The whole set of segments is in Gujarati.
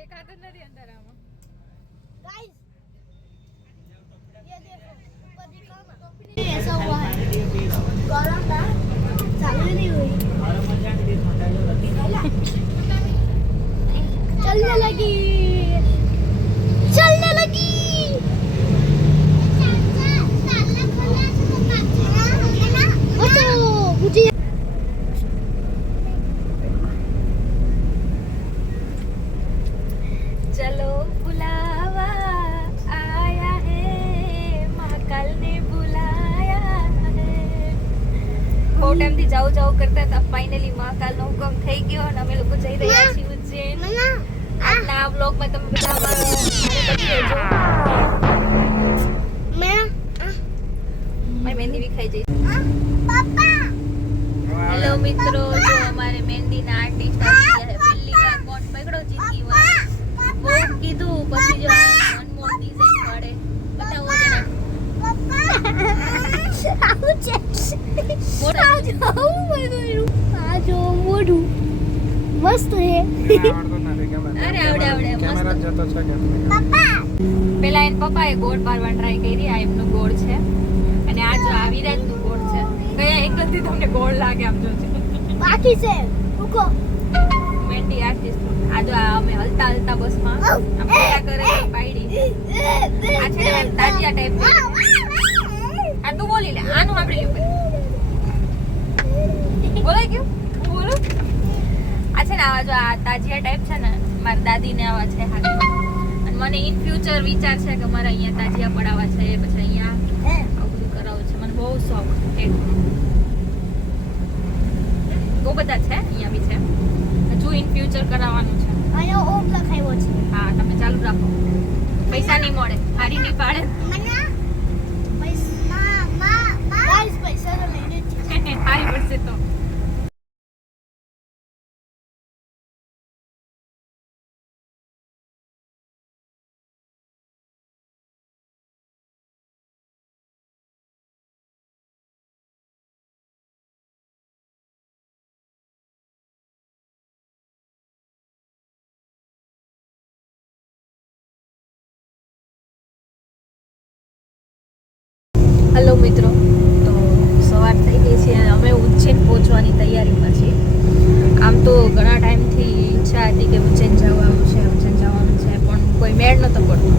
દેખાતો નથી અંધારામાં गाइस ये देखो ऊपर दिखा ना ऐसा हुआ है गरम ना चालू नहीं हुई चलने लगी मुझे चलो बुलावा आया है महाकाल ने बुलाया है बहुत टाइम થી જાવ જાવ કરતા હતા ફાઇનલી મહાકાલ નો હુકમ થઈ ગયો અને અમે લોકો જઈ રહ્યા છીએ ઉજ્જૈન આજના વ્લોગ માં તમે બધા મેં મહેંદી भी ખાઈ જઈ પાપા હેલો મિત્રો જો અમારે મહેંદી ના આર્ટિસ્ટ આવી ગયા છે પહેલી વાર કોણ પકડો જીતી વાર બહુ કીધું પછી જો અનમોલ ડિઝાઇન પડે બતાવો જરા પપ્પા આવું છે મોઢું આ જો મોઢું મસ્ત હે અરે આવડે કેમેરા જતો છે કે પપ્પા પેલા એન પપ્પાએ ગોળ પાડવા ટ્રાય કરી આ એમનો ગોળ છે અને આ જો આ વિરાજનું ગોળ છે કયા એકલથી તમને ગોળ લાગે આમ જો બાકી છે રૂકો મહેંદી આર્ટિસ્ટ આ જો અમે હલતા બસમાં આમ પેલા કરે પાડી આ છે ને તાજિયા ટાઈપ છે આ તું બોલી લે આનું આપણે લ્યો બોલાય ગયું હું બોલું આ છે ને આવા જો આ તાજિયા ટાઈપ છે ને મારી દાદીને આવા છે હાથમાં અને મને ઇન ફ્યુચર વિચાર છે કે મારે અહીંયા તાજિયા પડાવવા છે પછી અહીંયા આવું બધું કરાવવું છે મને બહુ શોખ છે બહુ બધા છે અહીંયા બી છે હજુ ઇન ફ્યુચર કરાવવાનું છે અહીંયા ઓમ લખાવ્યો છે હા તમે ચાલુ રાખો પૈસા નહીં મળે હારી નહીં પાડે પૈસા તો લઈને જ હારી પડશે તો હેલો મિત્રો તો સવાર થઈ ગઈ છે અને અમે ઉજ્જૈન પહોંચવાની તૈયારીમાં છીએ આમ તો ઘણા ટાઈમથી ઈચ્છા હતી કે ઉજ્જૈન જવાનું છે પણ કોઈ મેળ નહોતો પડતો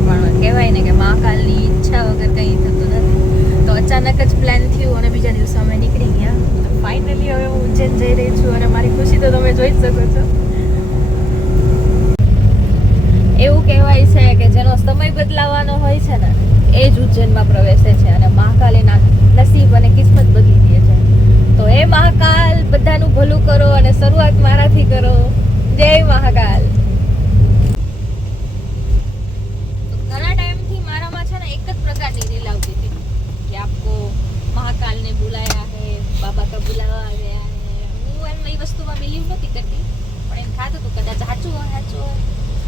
પણ કહેવાય ને કે મહાકાલની ઈચ્છા વગર કંઈ થતું નથી તો અચાનક જ પ્લાન થયું અને બીજા દિવસે અમે નીકળી ગયા તો ફાઇનલી હવે હું ઉજ્જૈન જઈ રહી છું અને મારી ખુશી તો તમે જોઈ જ શકો છો એવું કહેવાય છે કે જેનો સમય બદલાવાનો હોય છે ને એ જ ઉજ્જૈનમાં પ્રવેશે છે અને મહાકાલ એના નસીબ અને કિસ્મત બદલી દે છે તો એ મહાકાલ બધાનું ભલું કરો અને શરૂઆત મારાથી કરો જય મહાકાલ તો ઘણા ટાઈમથી મારામાં છે ને એક જ પ્રકારની રીલ આવતી હતી કે આપકો મહાકાલ ને બુલાયા હે બાબા કા બુલાવા આ ગયા હે હું એમ એ વસ્તુમાં બિલીવ નથી કરતી પણ એમ થતું હતું કદાચ સાચું હોય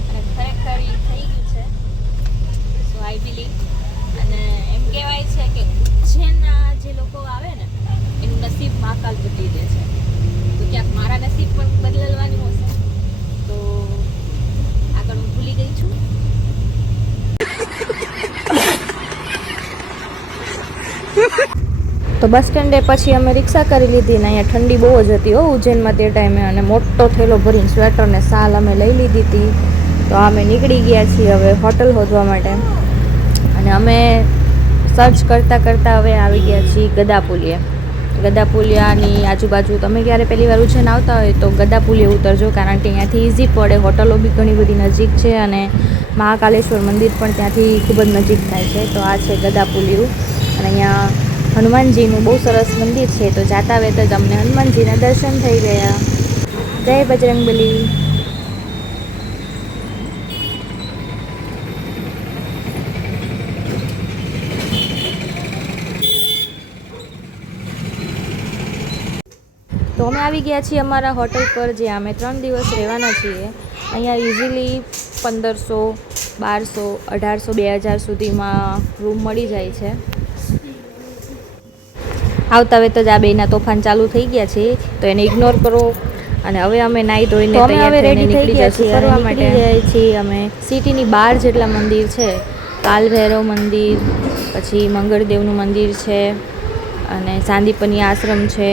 અને ખરેખર એ થઈ ગયું છે સો આઈ બિલીવ અને એમ કહેવાય છે કે ઉજ્જૈનના જે લોકો આવે ને એનું નસીબ મહાકાલ બદલી દે છે તો ક્યાંક મારા નસીબ પણ બદલવાનું હશે તો આગળ હું ભૂલી ગઈ છું તો બસ સ્ટેન્ડે પછી અમે રિક્ષા કરી લીધી ને અહીંયા ઠંડી બહુ જ હતી હો ઉજ્જૈનમાં તે ટાઈમે અને મોટો થેલો ભરીને સ્વેટર ને શાલ અમે લઈ લીધી હતી તો અમે નીકળી ગયા છીએ હવે હોટલ શોધવા માટે અને અમે સર્ચ કરતાં હવે આવી ગયા છીએ ગદાપુલિયાની આજુબાજુ તમે ક્યારે પહેલી વાર ઉજ્જૈન આવતા હોય તો ગદાપુલિયા ઉતરજો કારણ કે અહીંયાથી ઇઝી પડે હોટલો બી ઘણી બધી નજીક છે અને મહાકાલેશ્વર મંદિર પણ ત્યાંથી ખૂબ જ નજીક થાય છે તો આ છે ગદાપુલિયું અને અહીંયા હનુમાનજીનું બહુ સરસ મંદિર છે તો જાતા વેત જ અમને હનુમાનજીના દર્શન થઈ ગયા જય બજરંગબલી તો અમે આવી ગયા છીએ અમારા હોટલ પર જ્યાં અમે 3 દિવસ રહેવાના છીએ અહીંયા ઇઝીલી 1500 1200 1800 2000 સુધીમાં રૂમ મળી જાય છે આવતા વેત જ આ બેના તોફાન ચાલુ થઈ ગયા છે તો એને ઇગ્નોર કરો અને હવે અમે નાહી ધોઈને તૈયાર થઈને નીકળી જશું ફરવા માટે. નીકળી જાય છીએ અમે. સિટીની બહાર જેટલા મંદિર છે, કાલભૈરવ મંદિર, પછી મંગળદેવનું મંદિર છે અને સાંદીપની આશ્રમ છે,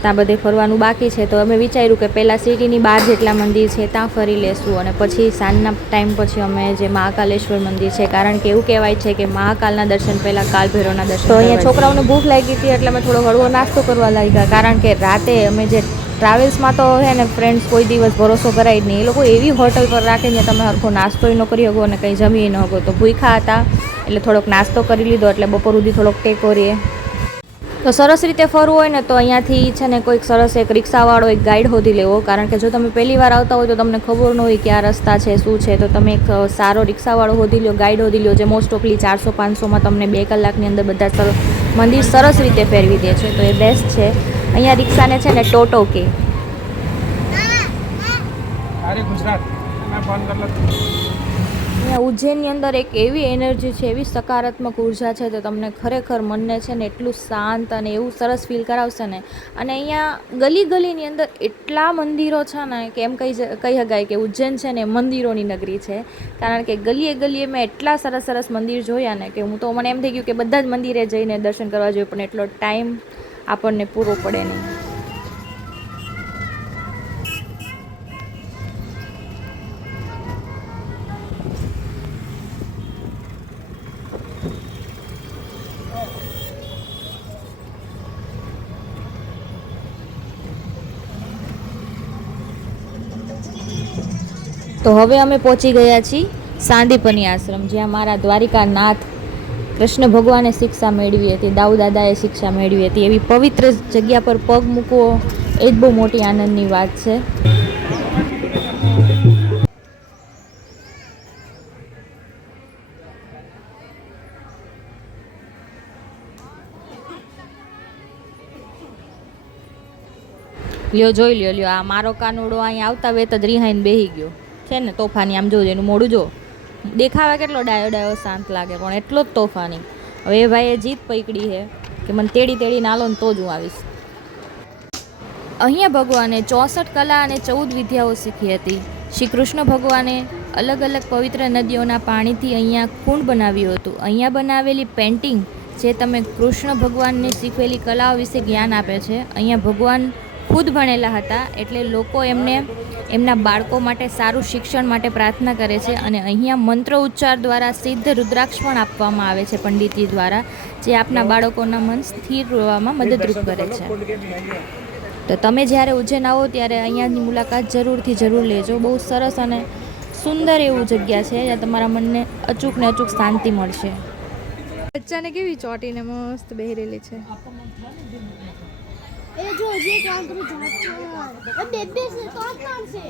ત્યાં બધે ફરવાનું બાકી છે. તો અમે વિચાર્યું કે પહેલાં સિટીની બહાર જેટલા મંદિર છે ત્યાં ફરી લેશું અને પછી સાંજના ટાઈમ પછી અમે જે મહાકાલેશ્વર મંદિર છે, કારણ કે એવું કહેવાય છે કે મહાકાલના દર્શન પહેલાં કાલભૈરવના દર્શન. તો અહીંયા છોકરાઓને ભૂખ લાગી હતી એટલે અમે થોડો હળવો નાસ્તો કરવા લાગ્યા, કારણ કે રાતે અમે જે ટ્રાવેલ્સમાં તો હે ને ફ્રેન્ડ્સ કોઈ દિવસ ભરોસો કરાય જ નહીં. એ લોકો એવી હોટલ પર રાખે ને તમે હરખો નાસ્તો ન કરી શકો અને કંઈ જમી ન શકો. તો ભૂખ્યા હતા એટલે થોડોક નાસ્તો કરી લીધો, એટલે બપોર સુધી થોડોક ટેકો રહીએ. તો સરસ રીતે ફરવું હોય ને તો અહીંયાથી છે ને કોઈક સરસ એક રિક્ષાવાળો એક ગાઈડ શોધી લેવો, કારણ કે જો તમે પહેલી વાર આવતા હોય તો તમને ખબર ન હોય કે આ રસ્તા છે શું છે. તો તમે એક સારો રિક્ષાવાળો શોધી લો, ગાઈડ શોધી લો, જે મોસ્ટ ઓફલી 400-500માં તમને 2 કલાકની અંદર બધા મંદિર સરસ રીતે ફેરવી દે છે. તો એ બેસ્ટ છે. અહીંયા રિક્ષાને છે ને ટોટો કે. અહીંયા ઉજ્જૈનની અંદર એક એવી એનર્જી છે, એવી સકારાત્મક ઉર્જા છે, તો તમને ખરેખર મનને છે ને એટલું શાંત અને એવું સરસ ફીલ કરાવશે ને. અને અહીંયા ગલી ગલીની અંદર એટલા મંદિરો છે ને કે એમ કહી શકાય કે ઉજ્જૈન છે ને મંદિરોની નગરી છે, કારણ કે ગલીએ ગલીએ મેં એટલા સરસ સરસ મંદિર જોયા ને કે હું તો મને એમ થઈ ગયું કે બધા જ મંદિરે જઈને દર્શન કરવા જોઈએ, પણ એટલો ટાઈમ આપણને પૂરો પડે નહીં. તો હવે અમે પહોંચી ગયા છીએ સાંદીપની આશ્રમ, જ્યાં મારા દ્વારિકાનાથ કૃષ્ણ ભગવાને શિક્ષા મેળવી હતી, દાઉ દાદાએ શિક્ષા મેળવી હતી. એવી પવિત્ર જગ્યા પર પગ મૂકવો એ જ બહુ મોટી આનંદની વાત છે. લ્યો જોઈ લ્યો, લ્યો આ મારો કાનુડો અહીંયા આવતા વેત જ રિહાઈને બેહી ગયો છે ને તોફાની. આમ જોજો એનું મોઢું જો, દેખાવા કેટલો ડાયો ડાયો શાંત લાગે, પણ એટલો જ તોફાની. હવે એ ભાઈએ જીત પકડી છે કે મને તેડી તેડીને આલો ને તો જ હું આવીશ. અહીંયા ભગવાને 64 કલા અને 14 વિદ્યાઓ શીખી હતી. શ્રી કૃષ્ણ ભગવાને અલગ અલગ પવિત્ર નદીઓના પાણીથી અહીંયા કુંડ બનાવ્યું હતું. અહીંયા બનાવેલી પેઇન્ટિંગ જે તમે કૃષ્ણ ભગવાનને શીખવેલી કલાઓ વિશે જ્ઞાન આપે છે. અહીંયા ભગવાન ખુદ ભણેલા હતા, એટલે લોકો એમને એમના બાળકો માટે સારું શિક્ષણ માટે પ્રાર્થના કરે છે. અને અહીંયા મંત્ર ઉચ્ચાર દ્વારા સિદ્ધ રુદ્રાક્ષ પણ આપવામાં આવે છે પંડિતજી દ્વારા, જે આપના બાળકોના મન સ્થિર રહેવામાં મદદરૂપ કરે છે. તો તમે જ્યારે ઉજ્જૈન આવો ત્યારે અહીંયાની મુલાકાત જરૂર લેજો. બહુ સરસ અને સુંદર એવું જગ્યા છે, જ્યાં તમારા મનને અચૂક ને અચૂક શાંતિ મળશે. બચ્ચાને કેવી ચોટીને મસ્ત બેહરેલી છે. એ જો જે કાંતરું જોતો એ બેબી છે તો કામ છે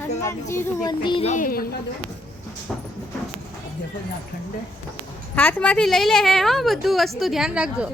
હનુમાનજીનું મંદિર છે. હાથમાંથી લઈ લે હે, હા બધું વસ્તુ ધ્યાન રાખજો.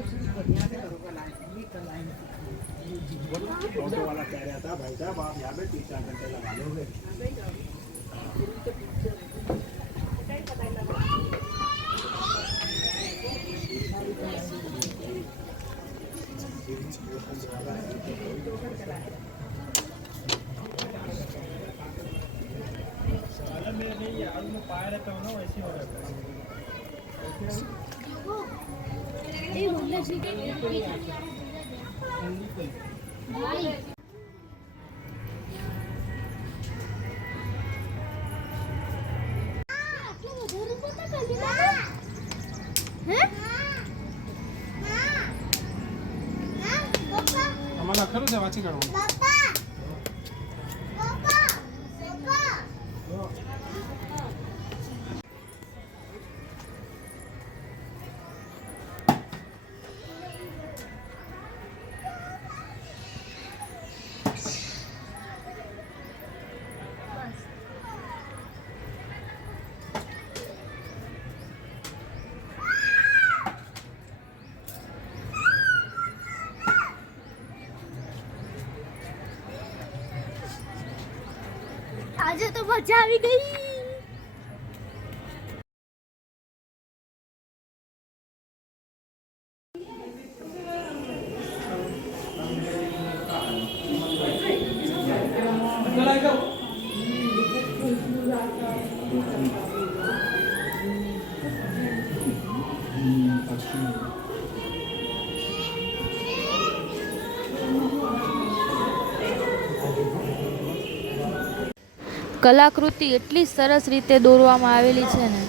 અમારા ખરું છે વાંચી કાઢવું. આજે તો મજા આવી ગઈ. કલાકૃતિ એટલી સરસ રીતે દોરવામાં આવેલી છે ને.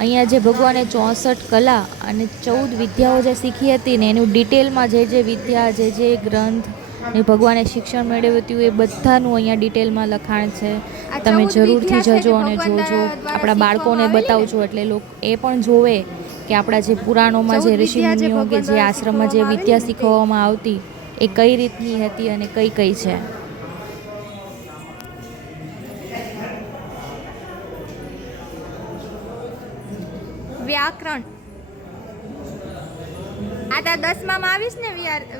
અહીંયા જે ભગવાને 64 કલા અને 14 વિદ્યાઓ જે શીખી હતી ને એનું ડિટેલમાં જે વિદ્યા જે ગ્રંથ ને ભગવાને શિક્ષણ મેળવ્યું હતું એ બધાનું અહીંયા ડિટેલમાં લખાણ છે. તમે જરૂરથી જજો અને જોજો. આપણા બાળકોને બતાવજો એટલે એ પણ જોવે કે આપણા જે પુરાણોમાં જે ઋષિમુનિઓ કે જે આશ્રમમાં જે વિદ્યા શીખવવામાં આવતી એ કઈ રીતની હતી અને કઈ કઈ છે. વ્યાકરણ આ તાર 10માં આવીશ ને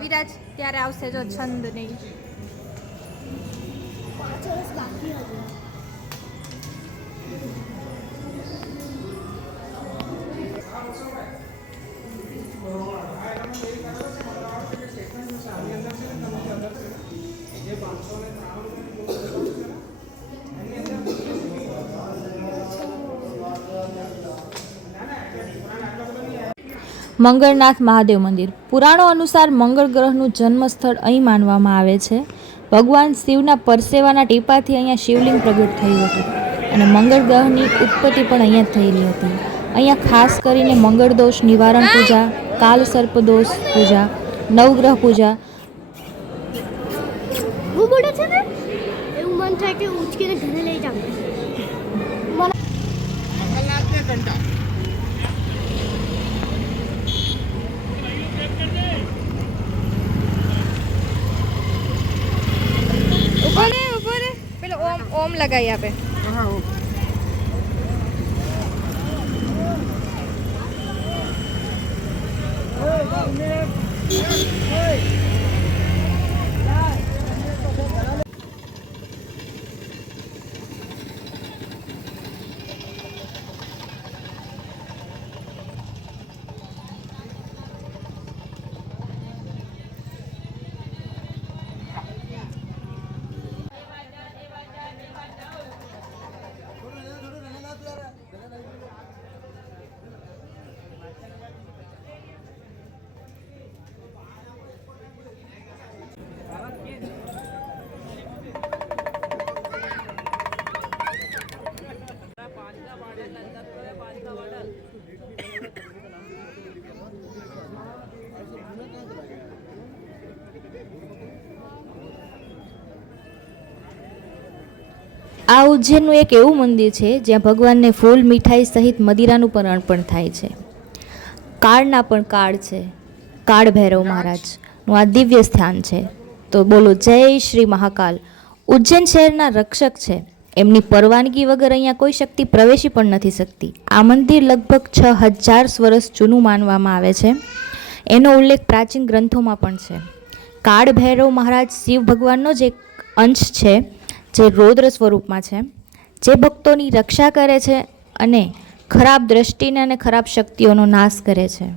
વિરાજ ત્યારે આવશે જો છંદ નહીં. 5 વર્ષ બાકી હતું. મંગળનાથ મહાદેવ મંદિર. પુરાણો અનુસાર મંગળ ગ્રહનું જન્મસ્થળ અહીં માનવામાં આવે છે. ભગવાન શિવના પરસેવાના ટીપાથી અહીંયા શિવલિંગ પ્રગટ થયું હતું અને મંગળ ગ્રહની ઉત્પત્તિ પણ અહીંયા થયેલી હતી. અહીંયા ખાસ કરીને મંગળ દોષ નિવારણ પૂજા, કાલ સર્પ દોષ પૂજા, નવગ્રહ પૂજા. બહુ મોટો છે ને એવું મન થાય કે ઉચકીને ઘરે લઈ જાવ. ઉભો રે પેલો ઓમ લગાવી આપે. આ ઉજ્જૈનનું એક એવું મંદિર છે જ્યાં ભગવાનને ફૂલ મીઠાઈ સહિત મદિરાનું પણ અર્પણ થાય છે. કાળના પણ કાળ છે. કાળ ભૈરવ મહારાજનું આ દિવ્ય સ્થાન છે. તો બોલો જય શ્રી મહાકાલ. ઉજ્જૈન શહેરના રક્ષક છે. એમની પરવાનગી વગર અહીંયા કોઈ શક્તિ પ્રવેશી પણ નથી શકતી. આ મંદિર લગભગ 6000 વર્ષ જૂનું માનવામાં આવે છે. એનો ઉલ્લેખ પ્રાચીન ગ્રંથોમાં પણ છે. કાળ ભૈરવ મહારાજ શિવ ભગવાનનો જ એક અંશ છે જે રૌદ્ર સ્વરૂપમાં છે, જે ભક્તોની રક્ષા કરે છે અને ખરાબ દ્રષ્ટિને અને ખરાબ શક્તિઓનો નાશ કરે છે.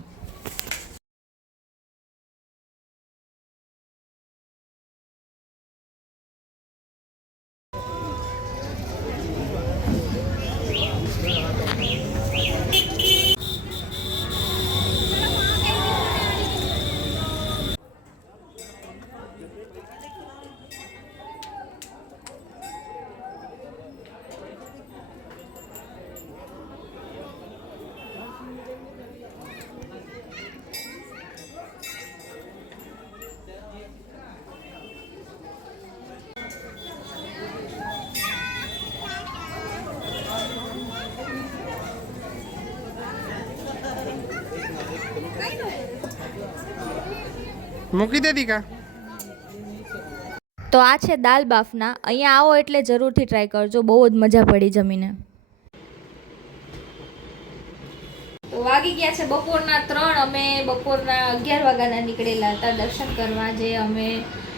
મૂકી દે દીકા. તો આ છે દાલ બાફના. અહીંયા આવો એટલે જરૂરથી ટ્રાય કરજો, બહુ જ મજા પડી જમીને. તો વાગી ગયા છે બપોરના 3. અમે બપોરના 11 વાગ્યાના નીકળેલા હતા દર્શન કરવા. જે અમે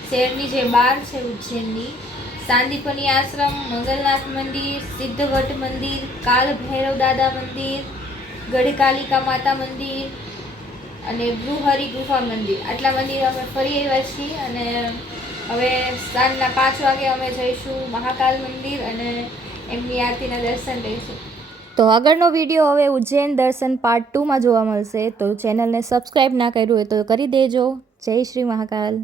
શહેરની જે બહાર છે ઉજ્જૈનની સાંદીપની આશ્રમ, મંગલનાથ મંદિર, સિદ્ધવટ મંદિર, કાલ ભૈરવ દાદા મંદિર, ગઢકાલિકા માતા મંદિર અને ગૃહહરિ ગુફા મંદિર, આટલા મંદિર અમે ફરી આવ્યા છીએ. અને હવે સાંજના 5 વાગે અમે જઈશું મહાકાલ મંદિર અને એમની આરતીના દર્શન લઈશું. તો આગળનો વિડીયો હવે ઉજ્જૈન દર્શન પાર્ટ 2માં જોવા મળશે. તો ચેનલને સબસ્ક્રાઈબ ના કર્યું હોય તો કરી દેજો. જય શ્રી મહાકાલ.